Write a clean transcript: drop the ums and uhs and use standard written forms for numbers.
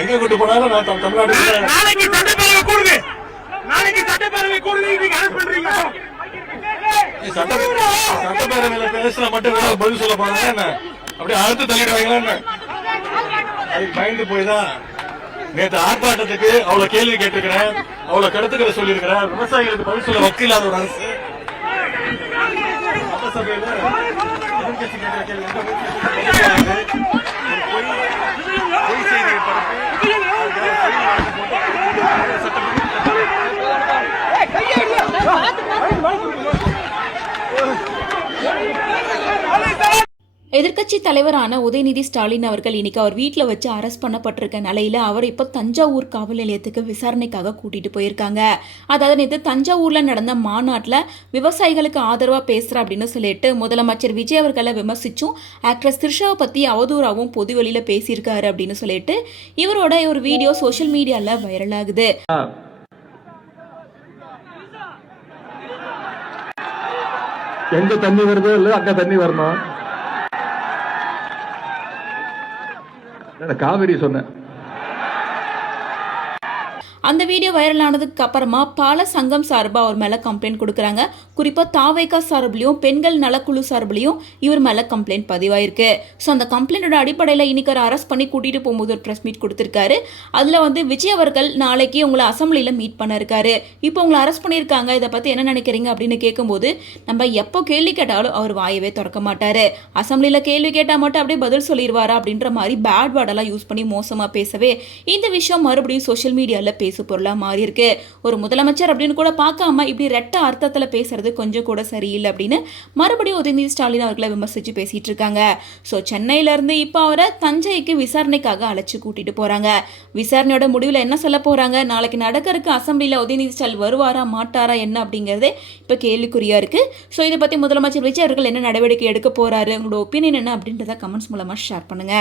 எங்க கூட்டு போனாலும் நான் தமிழ்நாடு நாளைக்கு சட்டப்பேரவை கூடுது. நாளைக்கு சட்டப்பேரவை கூடுது. நீங்க அரசு பண்றீங்க. சட்டப்பேரவையில பேசுற மட்டும் பதில் சொல்ல போறாங்க என்ன அப்படியே அழுத்து தள்ளிடுவாங்களா என்ன? அதுக்கு பயந்து போய்தான் நேற்று ஆர்ப்பாட்டத்துக்கு அவ்வளவு கேள்வி கேட்டிருக்கிறேன், அவ்வளவு கருத்துக்களை சொல்லியிருக்கிறேன். விவசாயிகளுக்கு பதில் சொல்ல வக்கீலாத ஒரு அரசு சட்டசபையில எதிர்கட்சி கேட்கிற கேள்வி பொய் செய்தியை பரப்பி எதிர்க்கட்சி தலைவரான உதயநிதி ஸ்டாலின் அவர்கள் இன்னைக்கு அவர் வீட்டில் வச்சு அரெஸ்ட் பண்ணப்பட்டிருக்க நிலையில அவர் இப்போ தஞ்சாவூர் காவல் நிலையத்துக்கு விசாரணைக்காக கூட்டிட்டு போயிருக்காங்க. அதாவது நேற்று தஞ்சாவூர்ல நடந்த மாநாட்டில் விவசாயிகளுக்கு ஆதரவாக பேசுற அப்படின்னு சொல்லிட்டு முதலமைச்சர் விஜய் அவர்களை விமர்சிச்சும் ஆக்ட்ரஸ் த்ரிஷாவை பத்தி அவதூறாவும் பொது வெளியில பேசியிருக்காரு அப்படின்னு சொல்லிட்டு இவரோட ஒரு வீடியோ சோஷியல் மீடியால வைரல் ஆகுது. எங்க தண்ணி வருதோ இல்ல அங்க தண்ணி வரணும். காவிரி சொன்ன அந்த வீடியோ வைரல் ஆனதுக்கு அப்புறமா பல சங்கம் சார்பாக அவர் மேலே கம்ப்ளைண்ட் கொடுக்குறாங்க. குறிப்பாக தாவேகா சார்பிலையும் பெண்கள் நலக்குழு சார்பிலையும் இவர் மேலே கம்ப்ளைண்ட் பதிவாயிருக்கு. ஸோ அந்த கம்ப்ளைண்டோட அடிப்படையில் இன்னைக்கு ஒரு அரெஸ்ட் பண்ணி கூட்டிகிட்டு போகும்போது ஒரு ப்ரெஸ் மீட் கொடுத்துருக்காரு. அதில் விஜய் அவர்கள் நாளைக்கு உங்களை அசம்பிளியில் மீட் பண்ண இருக்காரு. இப்போ உங்களை அரெஸ்ட் பண்ணியிருக்காங்க, இதை பற்றி என்ன நினைக்கிறீங்க அப்படின்னு கேட்கும்போது நம்ம எப்போ கேள்வி கேட்டாலும் அவர் வாயவே திறக்க மாட்டார். அசம்பிளியில் கேள்வி கேட்டால் மட்டும் அப்படியே பதில் சொல்லிடுவாரா அப்படின்ற மாதிரி பேட் வேர்டெல்லாம் யூஸ் பண்ணி மோசமாக பேசவே இந்த விஷயம் மறுபடியும் சோஷியல் மீடியாவில் பேச பொருளா மாறி இருக்கு. ஒரு முதலமைச்சர் அப்படின்னு கூட பார்க்காம இப்படி ரெட்ட அர்த்தத்துல பேசுறது கொஞ்சம் கூட சரியில்லை அப்படின்னு மறுபடியும் உதயநிதி ஸ்டாலின் அவர்களை விமர்சிச்சு பேசிட்டு இருக்காங்க. ஸோ சென்னையில இருந்து இப்போ அவரை தஞ்சைக்கு விசாரணைக்காக அழைச்சு கூட்டிட்டு போறாங்க. விசாரணையோட முடிவில் என்ன சொல்ல போறாங்க, நாளைக்கு நடக்கிறதுக்கு அசம்பிளியில் உதயநிதி ஸ்டாலின் வருவாரா மாட்டாரா என்ன அப்படிங்கிறது இப்போ கேள்விக்குறியா இருக்கு. ஸோ இதை பத்தி முதலமைச்சர் விஜய் அவர்கள் என்ன நடவடிக்கை எடுக்க போறாரு, உங்களோட ஒப்பீனியன் என்ன அப்படின்றத கமெண்ட்ஸ் மூலமா ஷேர் பண்ணுங்க.